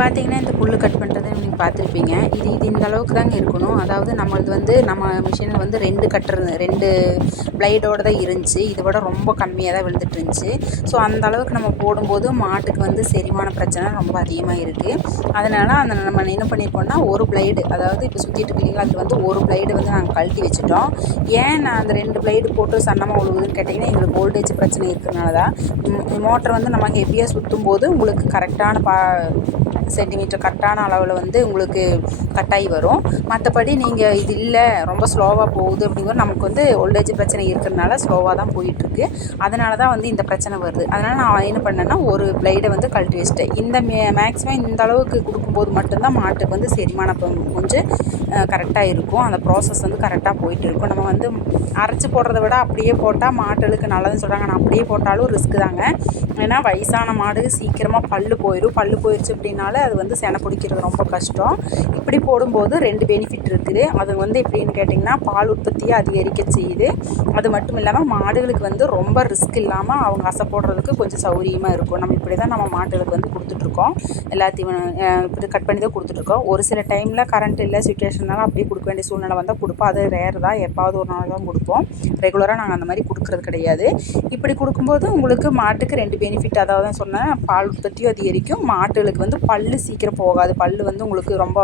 பார்த்தீங்கன்னா இந்த புல் கட் பண்ணுறது நீங்கள் பார்த்துருப்பீங்க. இது இது இந்த அளவுக்கு தாங்க இருக்கணும். அதாவது நம்மளது வந்து நம்ம மிஷினில் வந்து ரெண்டு கட்டுறது ரெண்டு பிளைடோடு தான் இருந்துச்சு. இதை விட ரொம்ப கம்மியாக தான் விழுந்துட்டு இருந்துச்சு. ஸோ அந்த அளவுக்கு நம்ம போடும்போது மாட்டுக்கு வந்து செரிமான பிரச்சனை ரொம்ப அதிகமாக இருக்குது அதனால் அந்த நம்ம என்ன பண்ணியிருக்கோம்னா ஒரு பிளைடு அதாவது இப்போ சுற்றிட்டு இருக்கீங்களா அது வந்து ஒரு பிளைடு வந்து நாங்கள் கழட்டி வச்சுட்டோம். ஏன் நான் அந்த ரெண்டு பிளைடு போட்டு சன்னமாக உழுவுதுன்னு கேட்டிங்கன்னா எங்களுக்கு வோல்டேஜ் பிரச்சனை இருக்கிறதுனால தான் மோட்டர் வந்து நம்ம ஹெவியாக சுற்றும் போது உங்களுக்கு கரெக்டான பா சென்டிமீட்டர் கரெக்டான அளவில் வந்து உங்களுக்கு கட்டாயி வரும். மற்றபடி நீங்கள் இது இல்லை ரொம்ப ஸ்லோவாக போகுது அப்படிங்கிற நமக்கு வந்து ஓல்டேஜ் பிரச்சனை இருக்கிறனால ஸ்லோவாக தான் போயிட்டுருக்கு. அதனால தான் வந்து இந்த பிரச்சனை வருது. அதனால் நான் என்ன பண்ணேன்னா ஒரு பிளைடை வந்து கழட்டி வச்சிட்டேன். இந்த மே மேக்ஸிமம் இந்த அளவுக்கு கொடுக்கும்போது மட்டும்தான் மாட்டுக்கு வந்து செரிமானம் கொஞ்சம் கரெக்டாக இருக்கும். அந்த ப்ராசஸ் வந்து கரெக்டாக போயிட்டு இருக்கும். நம்ம வந்து அரைச்சி போடுறத விட அப்படியே போட்டால் மாட்டுகளுக்கு நல்லதுன்னு சொல்கிறாங்க ஆனால் அப்படியே போட்டாலும் ரிஸ்க் தாங்க. ஏன்னா வயசான மாடு சீக்கிரமாக பல்லு போயிடும் பல்லு போயிடுச்சு அப்படின்னால அது வந்து செனை பிடிக்கிறது ரொம்ப கஷ்டம். இப்படி போடும்போது ரெண்டு பெனிஃபிட் இருக்குது. அது வந்து எப்படின்னு கேட்டிங்கன்னா பால் உற்பத்தியை அதிகரிக்க செய்யுது. அது மட்டும் இல்லாமல் மாடுகளுக்கு வந்து ரொம்ப ரிஸ்க் இல்லாமல் அவங்க அசை போடுறதுக்கு கொஞ்சம் சௌகரியமாக இருக்கும். நம்ம இப்படி தான் நம்ம மாடுகளுக்கு வந்து கொடுத்துட்ருக்கோம். எல்லாத்தையும் இப்படி கட் பண்ணி தான் கொடுத்துட்ருக்கோம். ஒரு சில டைமில் கரண்ட் இல்லை சுச்சுவேஷனால அப்படியே கொடுக்க வேண்டிய சூழ்நிலை வந்தால் கொடுப்போம். அது ரேர் தான். எப்பாவது ஒரு நாள் தான் கொடுப்போம். ரெகுலராக நாங்கள் அந்த மாதிரி கொடுக்குறது கிடையாது. இப்படி கொடுக்கும்போது உங்களுக்கு மாட்டுக்கு ரெண்டு பெனிஃபிட் அதாவது சொன்னேன். பால் உற்பத்தியும் அதிகரிக்கும். மாட்டுகளுக்கு வந்து பல் பல்லு சீக்கிரம் போகாது. பல் வந்து உங்களுக்கு ரொம்ப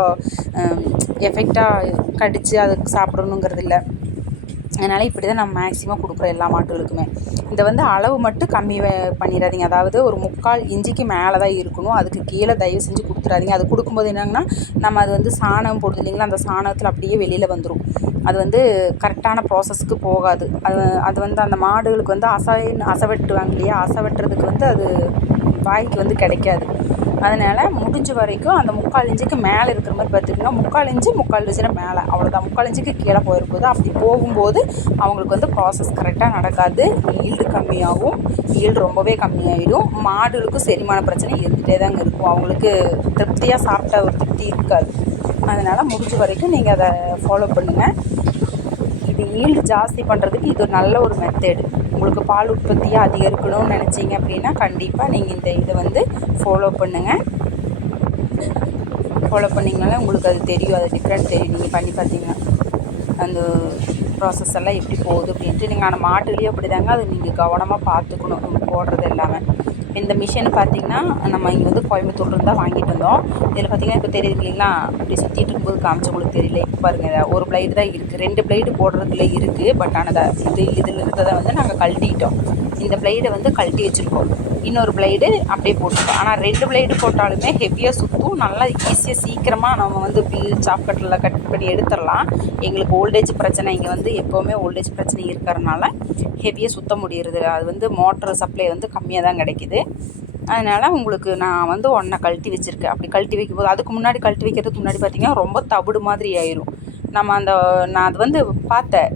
எஃபெக்டாக கடித்து அதுக்கு சாப்பிடணுங்கிறது இல்லை அதனால் இப்படி தான் நம்ம மேக்ஸிமம் கொடுக்குறோம் எல்லா மாட்டுகளுக்குமே. இதை வந்து அளவு மட்டும் கம்மி பண்ணிடாதீங்க. அதாவது ஒரு முக்கால் இஞ்சிக்கு மேலே தான் இருக்கணும். அதுக்கு கீழே தயவு செஞ்சு கொடுத்துடாதீங்க. அது கொடுக்கும்போது என்னங்கன்னா நம்ம அது வந்து சாணம் போடுது இல்லைங்களா? அந்த சாணத்தில் அப்படியே வெளியில் வந்துடும் அது வந்து கரெக்டான ப்ராசஸ்க்கு போகாது. அது அது வந்து அந்த மாடுகளுக்கு வந்து அசை அசை இல்லையா? அசை வெட்டுறதுக்கு வந்து அது வாய்க்கு வந்து கிடைக்காது. அதனால் முடிஞ்ச வரைக்கும் அந்த முக்கால் இஞ்சுக்கு மேலே இருக்கிற மாதிரி பார்த்துக்கோங்க. முக்கால் இஞ்சு முக்கால் இன்ச்சில் மேலே. அவ்வளோதான் முக்கால் இஞ்சுக்கு கீழே போயிருக்குது. அப்படி போகும்போது அவங்களுக்கு வந்து ப்ராசஸ் கரெக்டாக நடக்காது. ஈல்டு கம்மியாகும். ஈல்டு ரொம்பவே கம்மியாகிடும் மாடுகளுக்கும் செரிமான பிரச்சனை இருந்துகிட்டே தாங்க இருக்கும். அவங்களுக்கு திருப்தியாக சாப்பிட்ட ஒரு திருப்தி இருக்காது. அதனால் முடிஞ்ச வரைக்கும் நீங்கள் அதை ஃபாலோ பண்ணுங்கள் இது ஈல்டு ஜாஸ்தி பண்ணுறதுக்கு இது நல்ல ஒரு மெத்தேடு உங்களுக்கு பால் உற்பத்தியாக அதிகரிக்கணும்னு நினச்சிங்க அப்படின்னா கண்டிப்பாக நீங்கள் இந்த இதை வந்து ஃபாலோ பண்ணுங்கள் ஃபாலோ பண்ணிங்கனால உங்களுக்கு அது தெரியும். அது டிஃப்ரெண்ட் தெரியும். நீங்கள் பண்ணி பார்த்தீங்கன்னா அந்த ப்ராசஸ் எல்லாம் எப்படி போகுது அப்படின்ட்டு. நீங்கள் ஆனால் மாட்டுலேயும் அப்படி தாங்க அது நீங்கள் கவனமாக பார்த்துக்கணும். போடுறது எல்லாமே. இந்த மிஷின் பார்த்திங்கன்னா நம்ம இங்கே வந்து கோயம்புத்தூர்லேருந்து தான் வாங்கிட்டு வந்தோம். இதில் பார்த்திங்கன்னா இப்போ தெரியுது இல்லைங்களா? அப்படி சுற்றிட்டு இருக்கும்போது காமிச்சு உங்களுக்கு தெரியல. இப்போ பாருங்கள் ஒரு பிளைடு தான் இருக்குது ரெண்டு பிளைடு போடுறதுல இருக்குது பட் ஆனால் இது இதில் இருந்ததை வந்து நாங்கள் கழட்டிட்டோம். இந்த பிளைடை வந்து கழட்டி வச்சுருக்கோம். இன்னொரு பிளைடு அப்படியே போட்டுருக்கோம். ஆனால் ரெண்டு பிளைடு போட்டாலுமே ஹெவியாக சுற்றும் நல்லா ஈஸியாக சீக்கிரமாக நம்ம வந்து பில் சாப்கட்டில் கட் பண்ணி எடுத்துடலாம். எங்களுக்கு ஓல்டேஜ் பிரச்சனை இங்கே வந்து எப்போவுமே ஓல்டேஜ் பிரச்சனை இருக்கிறனால ஹெவியாக சுத்த முடியறது அது வந்து மோட்டர் சப்ளை வந்து கம்மியாக தான் கிடைக்கிது. அதனால் உங்களுக்கு நான் வந்து ஒன்றை கழட்டி வச்சுருக்கேன். அப்படி கழட்டி வைக்கும்போது அதுக்கு முன்னாடி கழட்டி வைக்கிறதுக்கு முன்னாடி பார்த்திங்கன்னா ரொம்ப தவிடு மாதிரி ஆயிரும். நம்ம அந்த நான் அது வந்து பார்த்தேன்.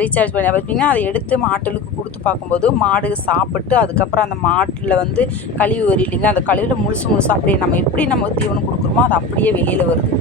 ரீசார்ஜ் பண்ணி பார்த்திங்கன்னா அதை எடுத்து மாட்டுகளுக்கு கொடுத்து பார்க்கும்போது மாடு சாப்பிட்டு அதுக்கப்புறம் அந்த மாட்டில் வந்து கழிவு வரும் இல்லைங்களா? அந்த கழிவில் முழுசு முழுசு அப்படியே நம்ம எப்படி நம்ம தீவனம் கொடுக்குறோமோ அது அப்படியே வெளியில் வருது.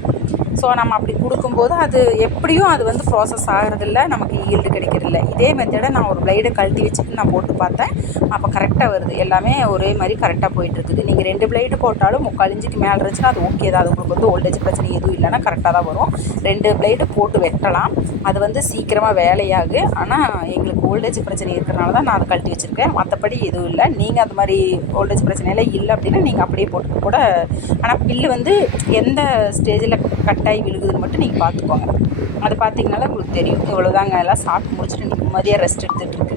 ஸோ நம்ம அப்படி கொடுக்கும்போது அது எப்படியும் அது வந்து ப்ராசஸ் ஆகிறதில்ல நமக்கு ஈல்டு கிடைக்கிறதில்ல. இதே மெத்தடை நான் ஒரு பிளைடை கழட்டி வச்சுட்டு நான் போட்டு பார்த்தேன். அப்போ கரெக்டாக வருது. எல்லாமே ஒரே மாதிரி கரெக்டாக போயிட்டுருக்குது நீங்கள் ரெண்டு பிளைடு போட்டாலும் முக்கால் இன்ச்சுக்கு மேலே இருந்துச்சுன்னா அது ஓகே தான். அது உங்களுக்கு வந்து ஓல்டேஜ் பிரச்சனை எதுவும் இல்லைன்னா கரெக்டாக தான் வரும். ரெண்டு பிளைடு போட்டு வெட்டலாம். அது வந்து சீக்கிரமாக வேலையாகு. ஆனால் எங்களுக்கு ஓல்டேஜ் பிரச்சனை இருக்கிறனால தான் நான் அதை கழட்டி வச்சுருக்கேன். மற்றபடி எதுவும் இல்லை. நீங்கள் அந்த மாதிரி ஓல்டேஜ் பிரச்சனையில் இல்லை அப்படின்னா நீங்கள் அப்படியே போட்டு கூட ஆனால் பில்லு வந்து எந்த ஸ்டேஜில் கட் கட்டாகி விழுகுதுன்னு மட்டும் நீங்கள் பார்த்துக்கோங்க. அது பார்த்தீங்கனால உங்களுக்கு தெரியும். இவ்வளோதாங்க எல்லாம் சாப்பிட்டு முடிச்சுட்டு நிம்மதியாக ரெஸ்ட் எடுத்துகிட்டு இருக்கு.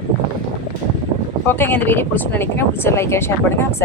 ஓகேங்க இந்த வீடியோ பிடிச்சி நினைக்கிறேன். பிடிச்ச லைக் ஷேர் பண்ணுங்கள்